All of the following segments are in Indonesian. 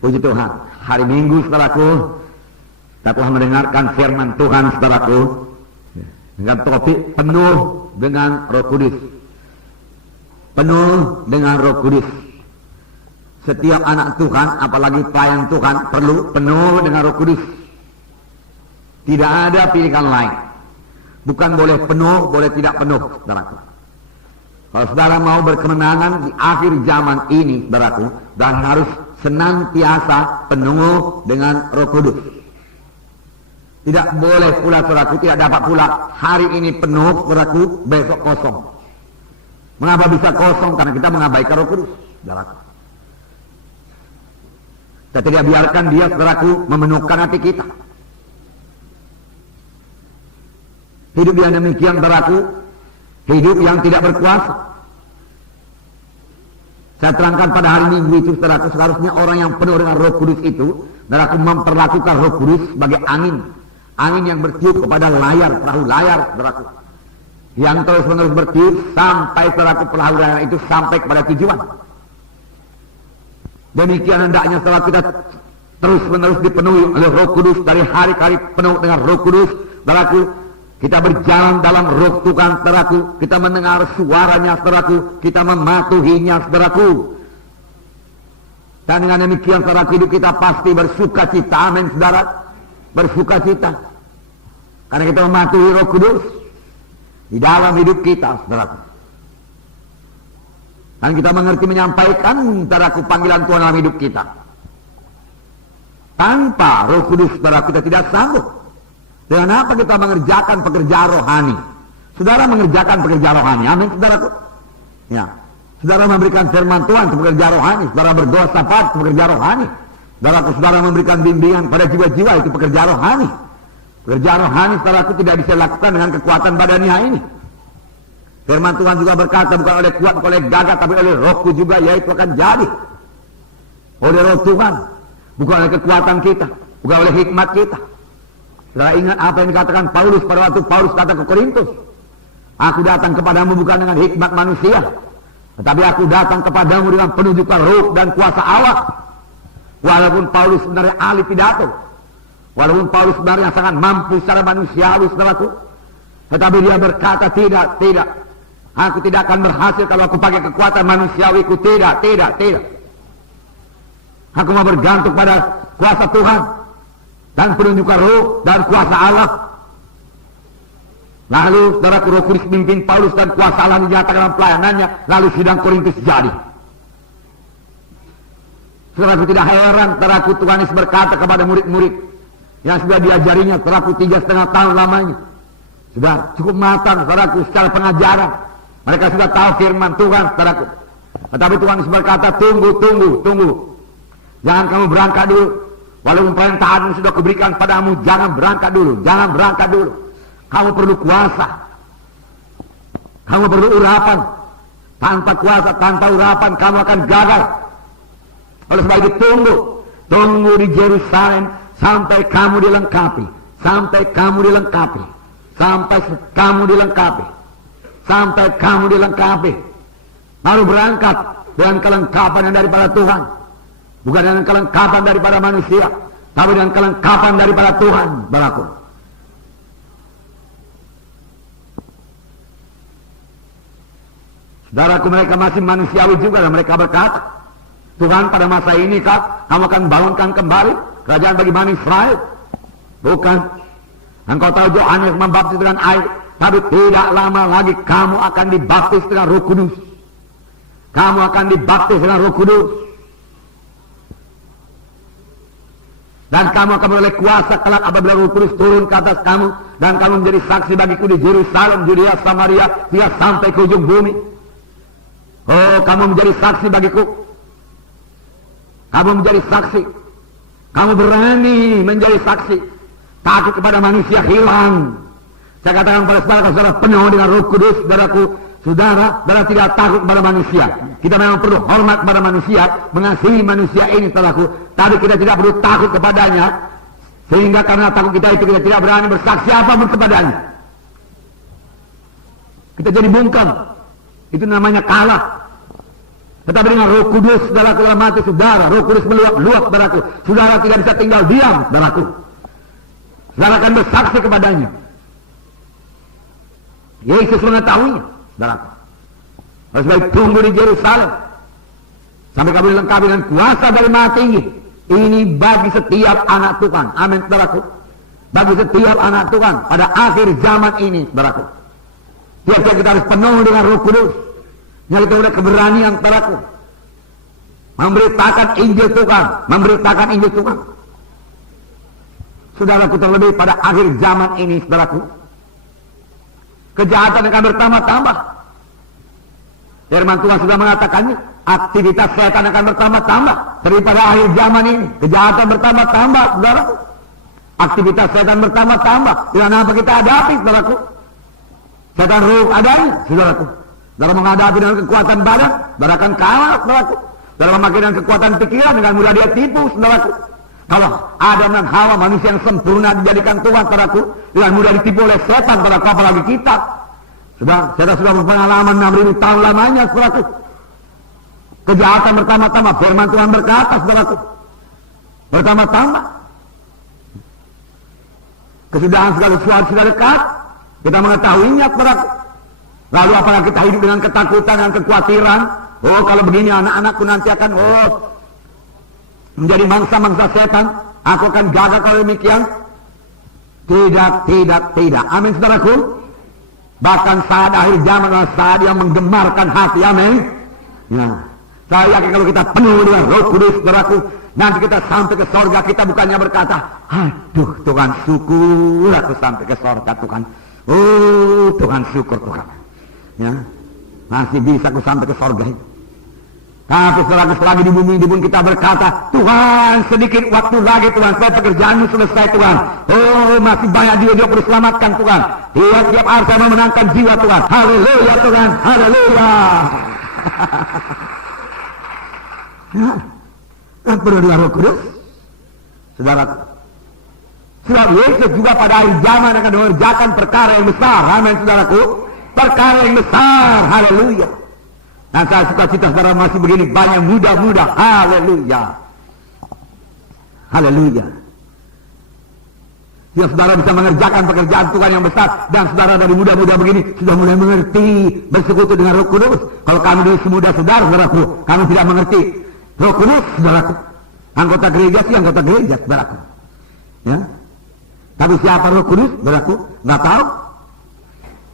Puji Tuhan, hari Minggu saudaraku, kita telah mendengarkan firman Tuhan saudaraku, dengan topik penuh dengan Roh Kudus. Penuh dengan Roh Kudus. Setiap anak Tuhan, apalagi pelayan Tuhan, perlu penuh dengan Roh Kudus. Tidak ada pilihan lain. Bukan boleh penuh, boleh tidak penuh, saudaraku. Kalau saudara mau berkemenangan di akhir zaman ini, saudaraku, dan harus senantiasa penuh dengan Roh Kudus. Tidak boleh pula, saudaraku, tidak dapat pula hari ini penuh, saudaraku, besok kosong. Mengapa bisa kosong? Karena kita mengabaikan Roh Kudus, saudaraku. Kita tidak biarkan dia, saudaraku, memenuhkan hati kita. Hidup yang demikian, saudaraku, hidup yang tidak berkuasa. Saya terangkan pada hari Minggu itu, saudaraku, seharusnya orang yang penuh dengan Roh Kudus itu, saudaraku, memperlakukan Roh Kudus sebagai angin. Angin yang bertiup kepada layar, perahu layar, saudaraku. Yang terus-menerus bertiup sampai, saudaraku, perahu layar itu sampai kepada tujuan. Demikian hendaknya, saudaraku, kita terus-menerus dipenuhi oleh Roh Kudus, dari hari ke hari penuh dengan Roh Kudus, saudaraku. Kita berjalan dalam Roh Tuhan, saudaraku. Kita mendengar suaranya, saudaraku. Kita mematuhinya, saudaraku. Dan dengan demikian, saudaraku, hidup kita pasti bersuka cita. Amin, saudara. Bersuka cita. Karena kita mematuhi Roh Kudus di dalam hidup kita, saudaraku. Dan kita mengerti menyampaikan, saudaraku, panggilan Tuhan dalam hidup kita. Tanpa Roh Kudus, saudaraku, kita tidak sanggup. Dengan apa kita mengerjakan pekerjaan rohani? Saudara mengerjakan pekerjaan rohani. Amin, saudaraku. Ya. Saudara memberikan firman Tuhan untuk pekerjaan rohani. Saudara berdoa syafaat untuk pekerjaan rohani. Saudara memberikan bimbingan pada jiwa-jiwa, itu pekerjaan rohani. Pekerjaan rohani, saudaraku, tidak bisa dilakukan dengan kekuatan badania ini. Firman Tuhan juga berkata, bukan oleh kuat, bukan oleh gagah, tapi oleh Rohku juga, yaitu akan jadi. Oleh Roh Tuhan. Bukan oleh kekuatan kita, bukan oleh hikmat kita. Saudara ingat apa yang dikatakan Paulus pada waktu Paulus kata ke Korintus, aku datang kepadamu bukan dengan hikmat manusia, tetapi aku datang kepadamu dengan penunjukan roh dan kuasa Allah. Walaupun Paulus sebenarnya ahli pidato, walaupun Paulus sebenarnya sangat mampu secara manusiawi, saudaraku, tetapi dia berkata, tidak, aku tidak akan berhasil kalau aku pakai kekuatan manusiawiku, tidak. Aku mau bergantung pada kuasa Tuhan dan penunjukan roh dan kuasa Allah. Lalu saudaraku, Roh Kudus memimpin Paulus dan kuasa Allah dinyatakan dalam pelayanannya. Lalu sidang Korintus jadi. Saudaraku, tidak heran, saudaraku, Tuhan Yesus berkata kepada murid-murid yang sudah diajarinya, saudaraku, 3,5 tahun lamanya. Sudah cukup matang, saudaraku, secara pengajaran. Mereka sudah tahu firman Tuhan, saudaraku. Tetapi Tuhan Yesus berkata, tunggu. Jangan kamu berangkat dulu. Walaupun perintahmu sudah kuberikan padamu, jangan berangkat dulu. Kamu perlu kuasa. Kamu perlu urapan. Tanpa kuasa, tanpa urapan, kamu akan gagal. Oleh sebab itu tunggu di Yerusalem sampai kamu dilengkapi. Sampai kamu dilengkapi. Baru berangkat dengan kelengkapan yang daripada Tuhan. Bukan dengan kelengkapan daripada manusia, tapi dengan kelengkapan daripada Tuhan, saudaraku. Saudaraku, mereka masih manusiawi juga, dan mereka berkata, Tuhan, pada masa ini kamu akan bangunkan kembali kerajaan bagi Bani Israel. Bukan. Engkau tahu Yohanes membaptis dengan air, tapi tidak lama lagi kamu akan dibaptis dengan Roh Kudus. Dan kamu akan menoleh kuasa kelak apabila Roh Kudus turun ke atas kamu, dan kamu menjadi saksi bagiku di Yerusalem, Judea, Samaria, hingga sampai ke ujung bumi. Oh, kamu menjadi saksi bagiku. Kamu menjadi saksi. Kamu berani menjadi saksi. Takut kepada manusia hilang. Saya katakan pada saudara penuh dengan Roh Kudus, saudaraku, saudara tidak takut kepada manusia. Kita memang perlu hormat kepada manusia, mengasihi manusia ini, saudaraku. Tapi kita tidak perlu takut kepadanya, sehingga karena takut kita itu kita tidak berani bersaksi apapun kepadanya. Kita jadi bungkam. Itu namanya kalah. Tetapi dengan Roh Kudus, saudaraku, dalam hati saudara, Roh Kudus meluap-luap, saudaraku. Saudara tidak bisa tinggal diam, saudaraku. Saudara akan bersaksi kepadanya. Yesus mengetahuinya, saudaraku. Harus baik tunggu di Yerusalem sampai kamu dilengkapi dengan kuasa dari Maha Tinggi. Ini bagi setiap anak Tuhan. Amin, saudaraku. Bagi setiap anak Tuhan pada akhir zaman ini, saudaraku. Tiap-tiap kita harus penuh dengan Roh Kudus. Yang kita udah keberanian, saudaraku. Memberitakan Injil Tuhan. Memberitakan Injil Tuhan. Saudaraku, terlebih pada akhir zaman ini, saudaraku. Kejahatan akan bertambah-tambah. Firman Tuhan sudah mengatakannya. Aktivitas setan akan bertambah-tambah. Daripada akhir zaman ini. Kejahatan bertambah-tambah, saudaraku. Aktivitas setan bertambah-tambah. Dengan apa kita hadapi, saudaraku? Setan ruh adanya, saudaraku. Dalam menghadapi dengan kekuatan badan, saudara akan kalah, saudaraku. Dalam memakai dengan kekuatan pikiran, dengan mudah dia tipu, saudaraku. Kalau Adam dan Hawa, manusia yang sempurna dijadikan Tuhan, saudaraku, dengan mudah ditipu oleh setan, saudaraku, apalagi kita. Saya sudah berpengalaman 6.000 tahun lamanya, saudaraku. Kejahatan bertambah-tambah, firman Tuhan berkata, saudaraku. Bertambah-tambah. Kesudahan segala sesuatu sudah dekat. Kita mengetahuinya, saudaraku. Lalu apakah kita hidup dengan ketakutan dan kekhawatiran? Oh, kalau begini anak-anakku nanti akan menjadi mangsa-mangsa setan. Aku akan jaga kalau demikian. Tidak. Amin, saudaraku. Bahkan saat akhir zaman adalah saat yang menggemarkan hati. Amin. Nah, saya yakin kalau kita penuh dengan Roh Kudus, saudaraku, nanti kita sampai ke sorga, kita bukannya berkata, aduh Tuhan, syukur aku sampai ke sorga, Tuhan. Oh Tuhan, syukur Tuhan. Ya, masih bisa aku sampai ke sorga itu. Tapi selagi di bumi ini pun kita berkata, Tuhan, sedikit waktu lagi Tuhan, supaya pekerjaanmu selesai Tuhan. Oh, masih banyak jiwa perlu selamatkan Tuhan. Tiap-tiap hari saya memenangkan jiwa Tuhan. Haleluya Tuhan, haleluya. Ya, perlu dengan Roh Kudus, saudara. Sebab Yesus juga pada akhir zaman akan mengerjakan perkara yang besar. Amin, saudaraku. Perkara yang besar, haleluya. Dan saya suka cita saudara masih begini banyak muda-muda, haleluya. Haleluya. Ya, saudara bisa mengerjakan pekerjaan Tuhan yang besar. Dan saudara dari muda-muda begini sudah mulai mengerti bersekutu dengan Roh Kudus. Kalau kami dari semuda saudaraku, kami tidak mengerti Roh Kudus, saudaraku. Anggota gereja sih anggota gereja, saudaraku. Ya. Tapi siapa Roh Kudus, saudaraku? Nggak tahu.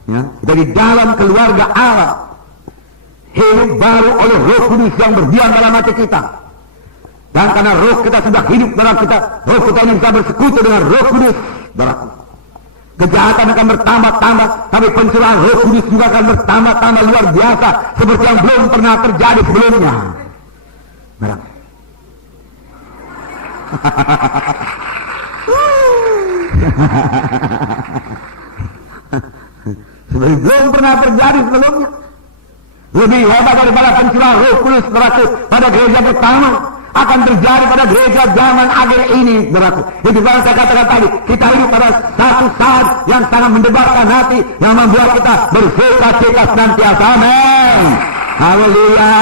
Ya. Kita di dalam keluarga Allah. Hidup baru oleh Roh Kudus yang berdiam dalam hati kita. Dan karena roh kita sudah hidup dalam kita, roh kita ini bisa bersekutu dengan Roh Kudus, saudaraku. Kejahatan akan bertambah-tambah, tapi pencurahan Roh Kudus juga akan bertambah-tambah luar biasa, seperti yang belum pernah terjadi sebelumnya. Seperti belum pernah terjadi sebelumnya. Lebih hebat daripada pencurahan Roh Kudus, saudaraku, pada gereja pertama akan terjadi pada gereja zaman akhir ini, saudaraku. Itu yang saya katakan tadi, kita hidup pada satu saat yang sangat mendebarkan hati, yang membuat kita bersuka cita senantiasa. Amin. Haleluya.